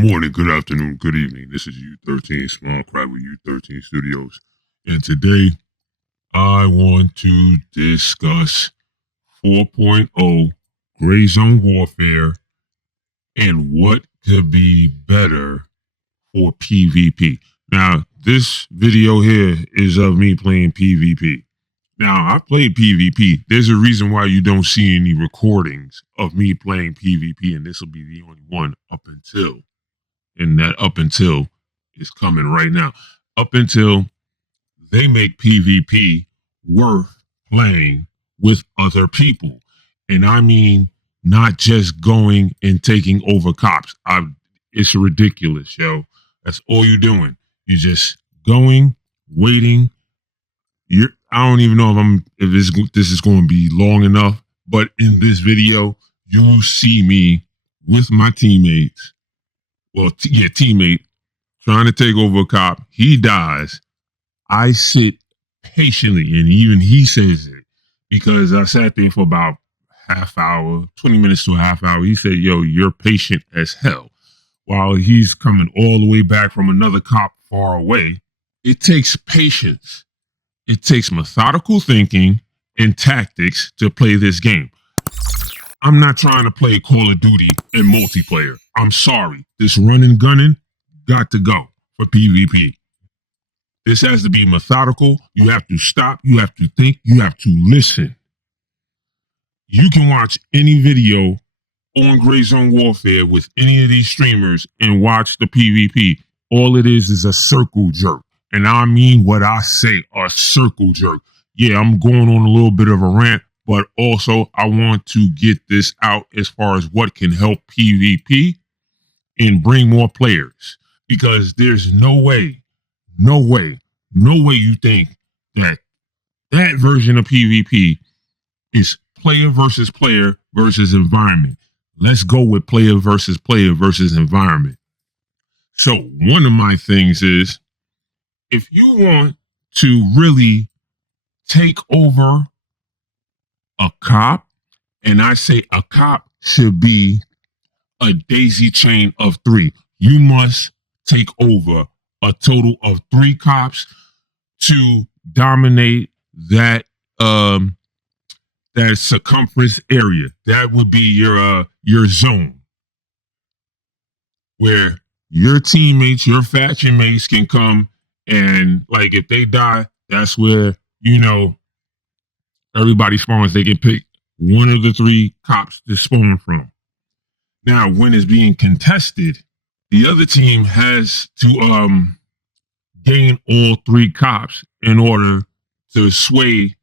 morning, good afternoon, good evening. This is U13 Small Crab with U13 Studios. And today I want to discuss 4.0 gray zone warfare and what could be better for PvP. Now, this video here is of me playing PvP. Now, I've played PvP. There's a reason why you don't see any recordings of me playing PvP, and this will be the only one up until, and that up until is coming right now. Up until they make PvP worth playing with other people. And I mean, not just going and taking over cops. It's ridiculous, yo. That's all you're doing. You're just going, waiting. I don't even know if this is going to be long enough, but in this video, you'll see me with my teammates. Well, teammate trying to take over a cop. He dies. I sit patiently, and even he says it, because I sat there for about half hour, 20 minutes to a half hour. He said, yo, you're patient as hell. While he's coming all the way back from another cop far away. It takes patience. It takes methodical thinking and tactics to play this game. I'm not trying to play Call of Duty in multiplayer. I'm sorry. This running gunning got to go for PvP. This has to be methodical. You have to stop. You have to think. You have to listen. You can watch any video on Gray Zone Warfare with any of these streamers and watch the PvP. All it is a circle jerk. And I mean what I say, a circle jerk. Yeah, I'm going on a little bit of a rant, but also I want to get this out as far as what can help PvP and bring more players. Because there's no way you think that version of PvP is player versus environment. Let's go with player versus environment. So one of my things is, if you want to really take over a cop, and I say a cop should be a daisy chain of 3, you must take over a total of 3 cops to dominate that that circumference area. That would be your zone, where your teammates, your faction mates can come, and like if they die, that's where, everybody spawns. They can pick one of the 3 cops to spawn from. Now, when it's being contested, the other team has to gain all 3 cops in order to sway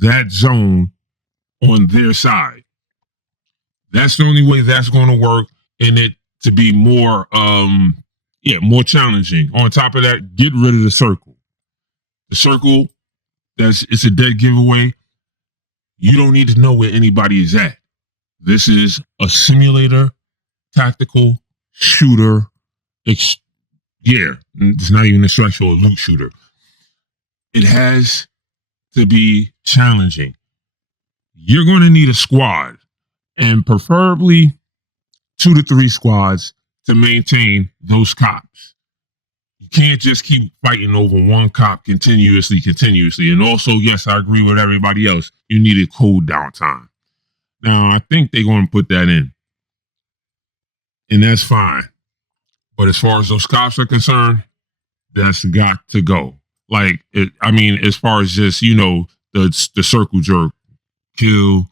that zone on their side. That's the only way that's going to work, and it to be more more challenging. On top of that, get rid of the circle. The circle, it's a dead giveaway. You don't need to know where anybody is at. This is a simulator, tactical shooter. It's not even a structural loot shooter. It has to be challenging. You're going to need a squad, and preferably 2 to 3 squads to maintain those cops. You can't just keep fighting over one cop continuously. And also, yes, I agree with everybody else. You need a cooldown time. Now, I think they're going to put that in, and that's fine. But as far as those cops are concerned, that's got to go. As far as just, the circle jerk, kill,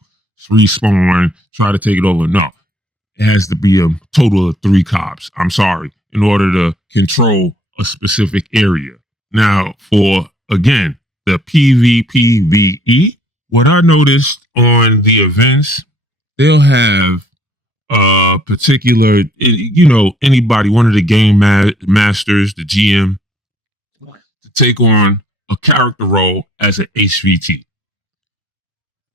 respawn, try to take it over. No. It has to be a total of 3 cops. I'm sorry, in order to control a specific area. Now, for, again, the PvPvE, what I noticed on the events, they'll have a particular, anybody, one of the game masters, the GM, to take on a character role as an HVT.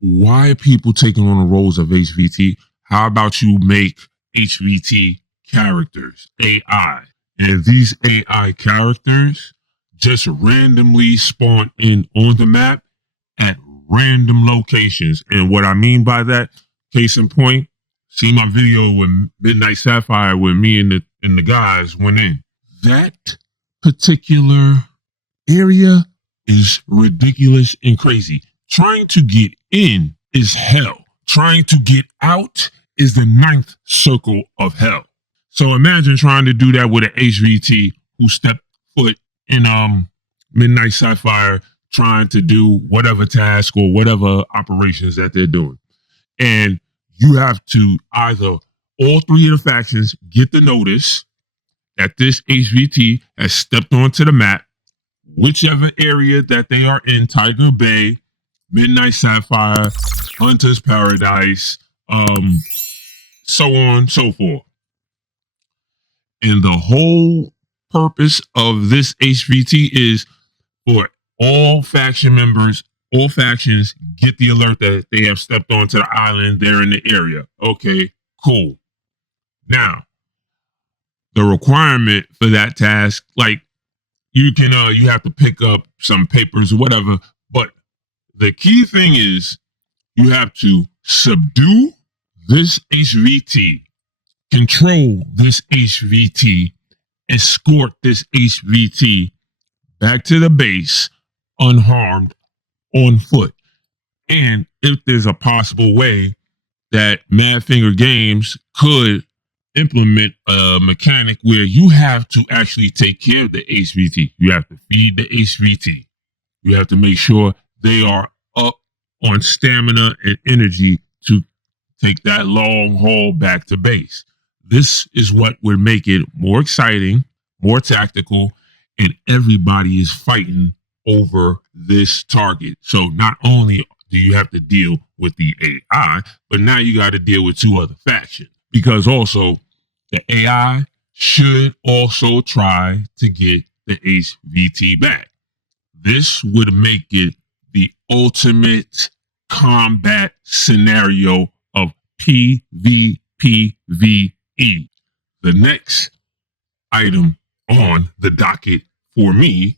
Why are people taking on the roles of HVT? How about you make HVT characters, AI? And these AI characters just randomly spawn in on the map at random locations. And what I mean by that, case in point, see my video with Midnight Sapphire with me and and the guys went in. That particular area is ridiculous and crazy. Trying to get in is hell. Trying to get out is the ninth circle of hell. So imagine trying to do that with an HVT who stepped foot in Midnight Sapphire, trying to do whatever task or whatever operations that they're doing. And you have to either all three of the factions get the notice that this HVT has stepped onto the map, whichever area that they are in, Tiger Bay, Midnight Sapphire, Hunter's Paradise, so on, so forth. And the whole purpose of this HVT is for all faction members, all factions get the alert that they have stepped onto the island. They're in the area. Okay, cool. Now, the requirement for that task, like you have to pick up some papers or whatever, but the key thing is you have to subdue this HVT, control this HVT, escort this HVT back to the base unharmed on foot. And if there's a possible way that Madfinger Games could implement a mechanic where you have to actually take care of the HVT. You have to feed the HVT. You have to make sure they are up on stamina and energy to take that long haul back to base. This is what would make it more exciting, more tactical, and everybody is fighting over this target. So not only do you have to deal with the AI, but now you got to deal with two other factions, because also the AI should also try to get the HVT back. This would make it the ultimate combat scenario of PvPvE. The next item on the docket for me,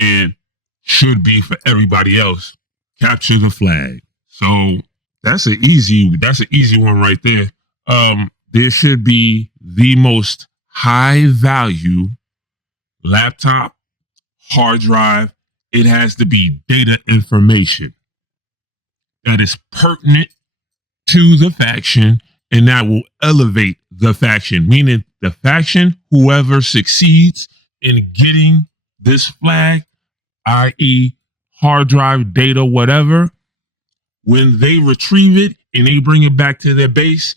and should be for everybody else, capture the flag. So that's an easy one right there. There should be the most high value laptop, hard drive. It has to be data information that is pertinent to the faction and that will elevate the faction, meaning the faction, whoever succeeds in getting this flag, i.e. hard drive data, whatever, when they retrieve it and they bring it back to their base,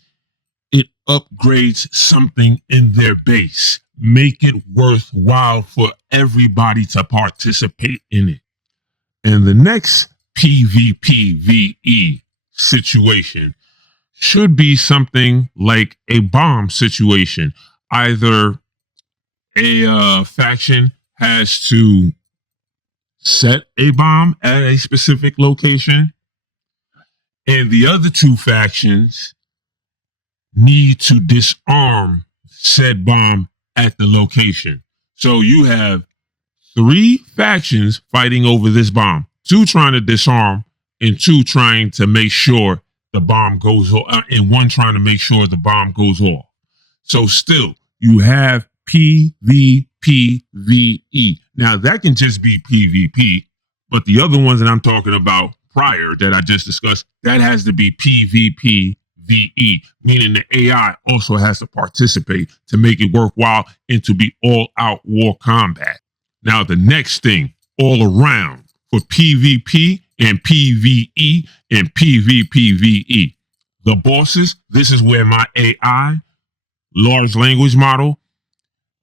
it upgrades something in their base. Make it worthwhile for everybody to participate in it. And the next PvPvE situation should be something like a bomb situation. Either a faction has to set a bomb at a specific location, and the other two factions need to disarm said bomb at the location. So you have three factions fighting over this bomb, two trying to disarm and two trying to make sure the bomb goes off, and one trying to make sure the bomb goes off. So still, you have PvPvE. Now that can just be PvP, but the other ones that I'm talking about prior that I just discussed, that has to be PvPvE, meaning the AI also has to participate to make it worthwhile and to be all out war combat. Now the next thing all around for PvP and PvE and PvPvE, the bosses, this is where my AI, large language model,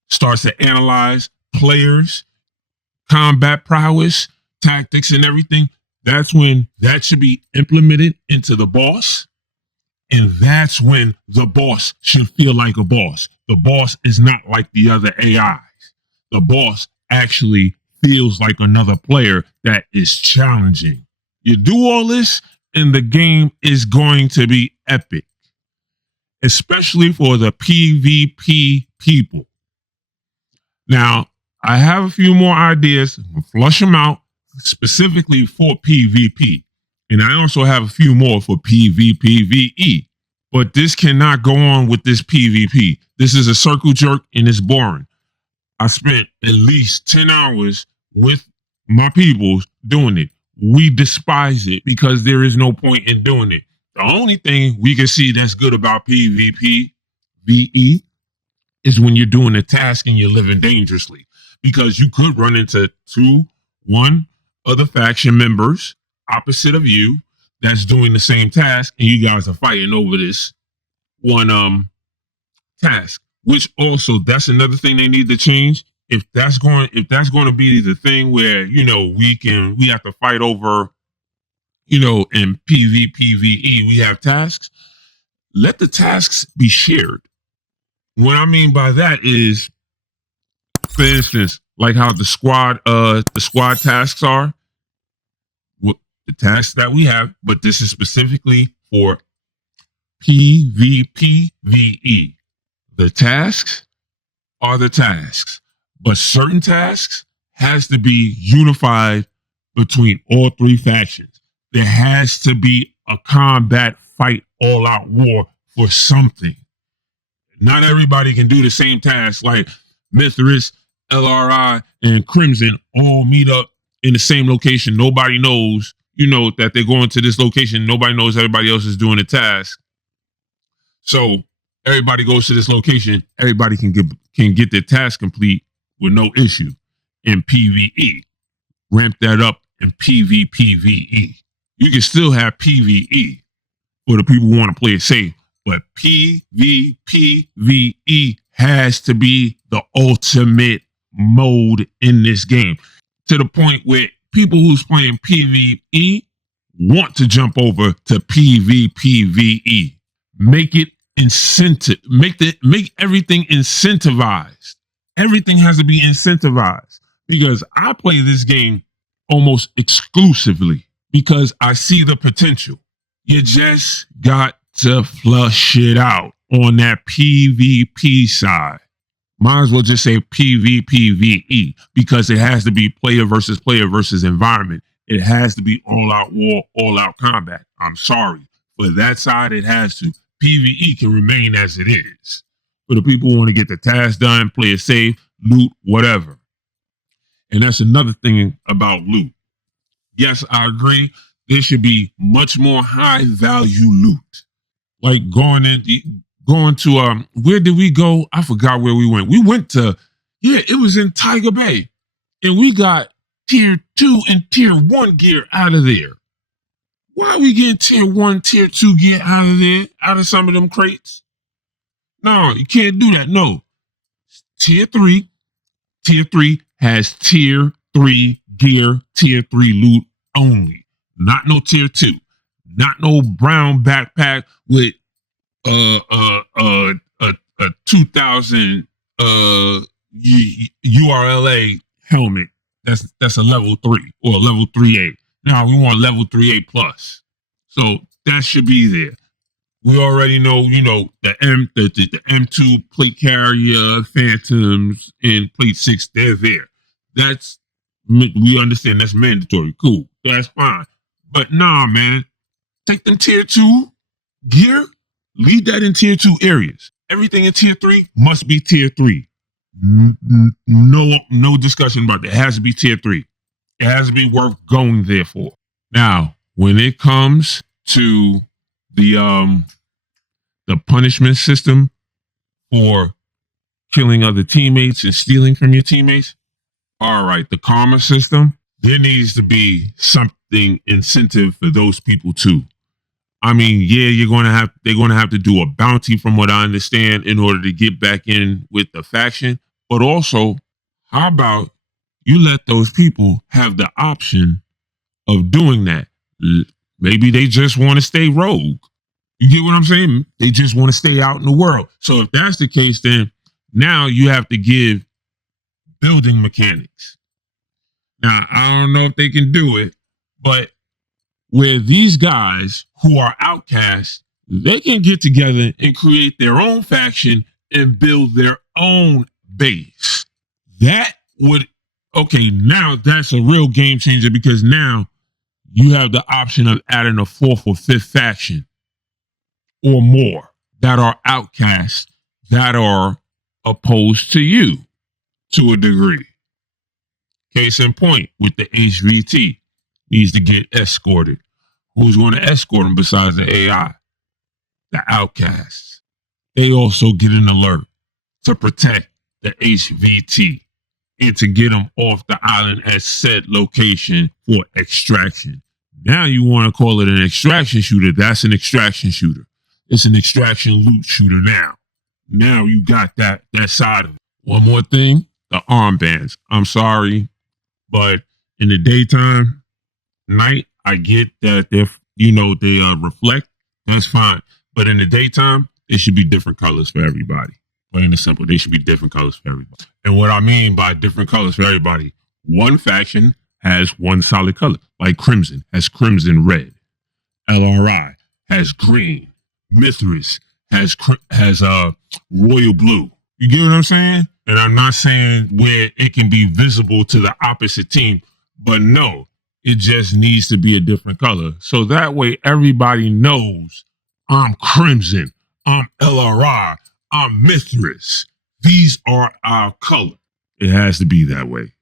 starts to analyze players, combat prowess, tactics, and everything. That's when that should be implemented into the boss. And that's when the boss should feel like a boss. The boss is not like the other AIs. The boss actually feels like another player that is challenging. You do all this and the game is going to be epic, especially for the PvP people. Now, I have a few more ideas, flush them out specifically for PvP. And I also have a few more for PvPvE. But this cannot go on with this PvP. This is a circle jerk and it's boring. I spent at least 10 hours with my people doing it. We despise it because there is no point in doing it. The only thing we can see that's good about PvP, VE, is when you're doing a task and you're living dangerously. Because you could run into one other faction members opposite of you that's doing the same task, and you guys are fighting over this one task. Which also, that's another thing they need to change. If that's going to be the thing where we have to fight over, in PvPVE we have tasks. Let the tasks be shared. What I mean by that is, for instance, like how the squad tasks are, the tasks that we have, but this is specifically for PvPVE. The tasks are the tasks, but certain tasks has to be unified between all three factions. There has to be a combat fight, all out war for something. Not everybody can do the same task. Like Mithras, LRI, and Crimson all meet up in the same location. Nobody knows, that they're going to this location. Nobody knows everybody else is doing the task. So everybody goes to this location. Everybody can get their task complete with no issue. In PvE, ramp that up in PvPVE. You can still have PvE for the people who want to play it safe, but PvPVE has to be the ultimate mode in this game, to the point where people who's playing PvE want to jump over to PvPVE. Make it incentive. Make everything incentivized. Everything has to be incentivized, because I play this game almost exclusively because I see the potential. You just got to flush it out on that PvP side. Might as well just say PvPVE, because it has to be player versus environment. It has to be all out war, all out combat. I'm sorry. For that side, it has to. PvE can remain as it is. For the people who want to get the task done, play it safe, loot, whatever. And that's another thing about loot. Yes, I agree. There should be much more high value loot. Like going to where did we go? I forgot where we went. We went to, it was in Tiger Bay. And we got tier 2 and tier 1 gear out of there. Why are we getting tier 1, tier 2 gear out of there, out of some of them crates? No, you can't do that. No. Tier 3 has tier 3 gear, tier 3 loot only. Not no tier 2. Not no brown backpack with a 2000 URLA helmet. That's a level 3 or a level 3A. Now we want level 3A plus. So that should be there. We already know, the M2 plate carrier, Phantoms, and plate 6, they're there. We understand that's mandatory. Cool. That's fine. But nah, man. Take them tier 2 gear, leave that in tier 2 areas. Everything in tier 3 must be tier 3. No discussion about that. It has to be tier 3. It has to be worth going there for. Now, when it comes to the punishment system for killing other teammates and stealing from your teammates, all right, the karma system, there needs to be something incentive for those people too. I mean, yeah, they're gonna have to do a bounty, from what I understand, in order to get back in with the faction. But also, how about you let those people have the option of doing that? Maybe they just want to stay rogue. You get what I'm saying? They just want to stay out in the world. So if that's the case, then now you have to give building mechanics. Now, I don't know if they can do it, but where these guys who are outcasts, they can get together and create their own faction and build their own base. That would, okay, now that's a real game changer, because now you have the option of adding a 4th or 5th faction. or more that are outcasts that are opposed to you to a degree. Case in point, with the HVT, needs to get escorted. Who's going to escort them besides the AI? The outcasts. They also get an alert to protect the HVT and to get them off the island at said location for extraction. Now you want to call it an extraction shooter. That's an extraction shooter. It's an extraction loot shooter now. Now you got that side of it. One more thing, the armbands. I'm sorry, but in the daytime, night, I get that if they reflect, that's fine. But in the daytime, it should be different colors for everybody. Plain and simple, they should be different colors for everybody. And what I mean by different colors for everybody, one faction has one solid color, like Crimson has crimson red, LRI has green, Mithras has royal blue. You get what I'm saying? And I'm not saying where it can be visible to the opposite team, but no, it just needs to be a different color. So that way everybody knows I'm Crimson, I'm LRI, I'm Mithras. These are our color. It has to be that way.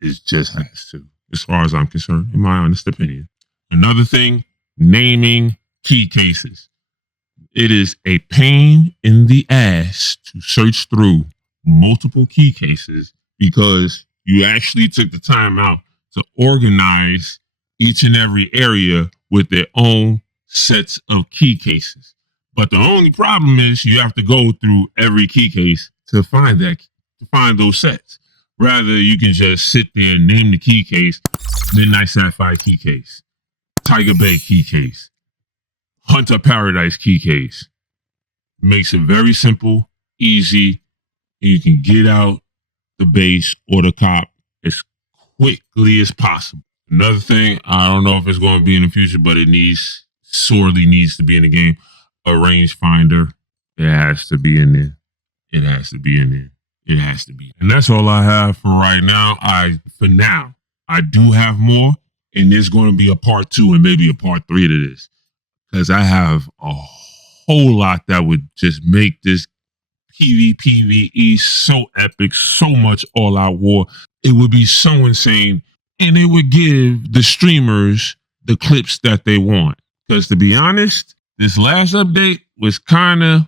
It just has to, as far as I'm concerned, in my honest opinion. Another thing, naming key cases. It is a pain in the ass to search through multiple key cases because you actually took the time out to organize each and every area with their own sets of key cases. But the only problem is you have to go through every key case to find those sets. Rather, you can just sit there and name the key case, Midnight Sapphire key case, Tiger Bay key case, Hunter Paradise key case. Makes it very simple, easy, and you can get out the base or the cop as quickly as possible. Another thing, I don't know if it's going to be in the future, but it sorely needs to be in the game. A rangefinder. It has to be in there. It has to be in there. It has to be. And that's all I have for right now. For now, I do have more, and there's going to be a part 2 and maybe a part 3 to this. Because I have a whole lot that would just make this PvE so epic, so much all-out war. It would be so insane, and it would give the streamers the clips that they want. Because to be honest, this last update was kind of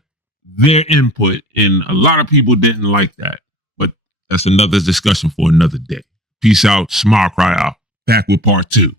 their input, and a lot of people didn't like that. But that's another discussion for another day. Peace out. Smile Cry out. Back with part 2.